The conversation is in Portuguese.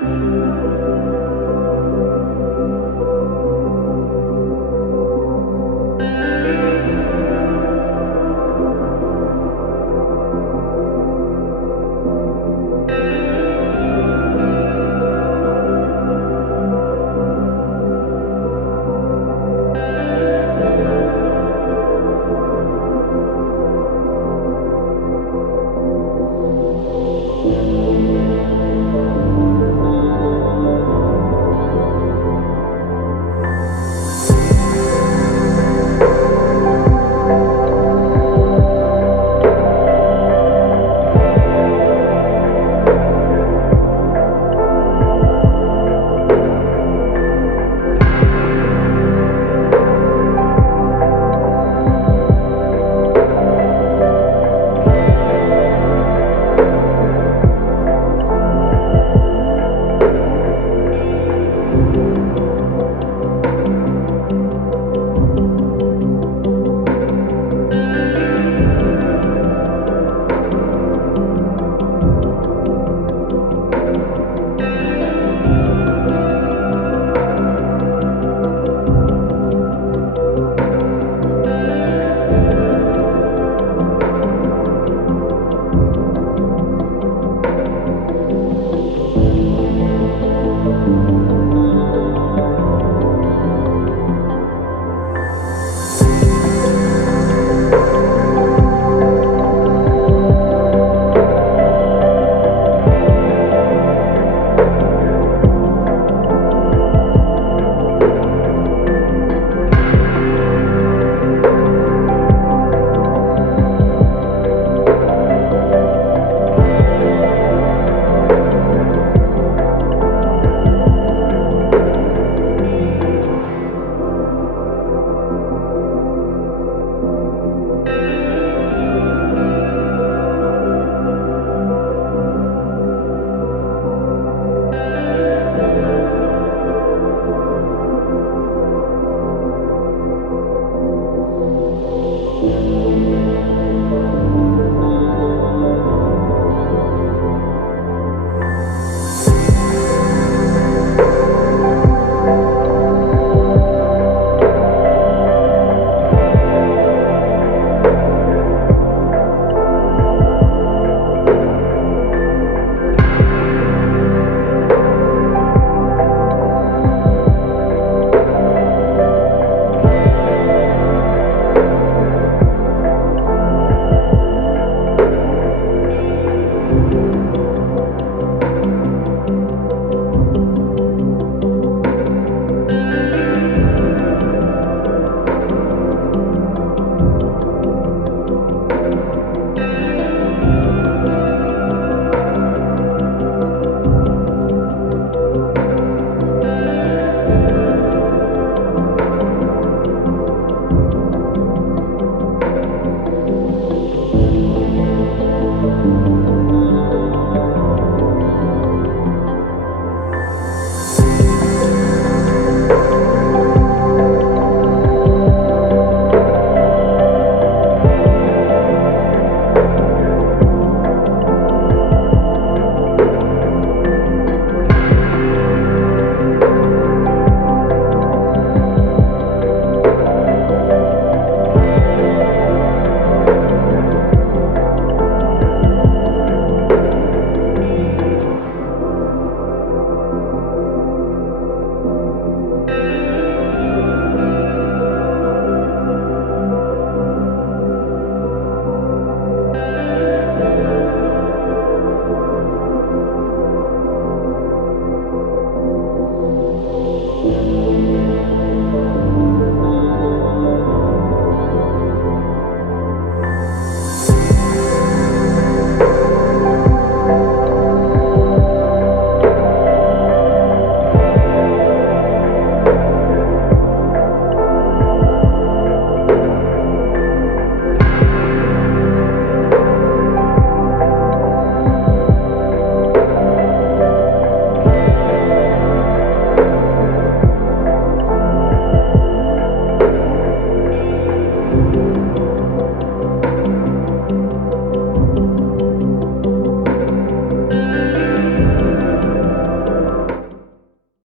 Música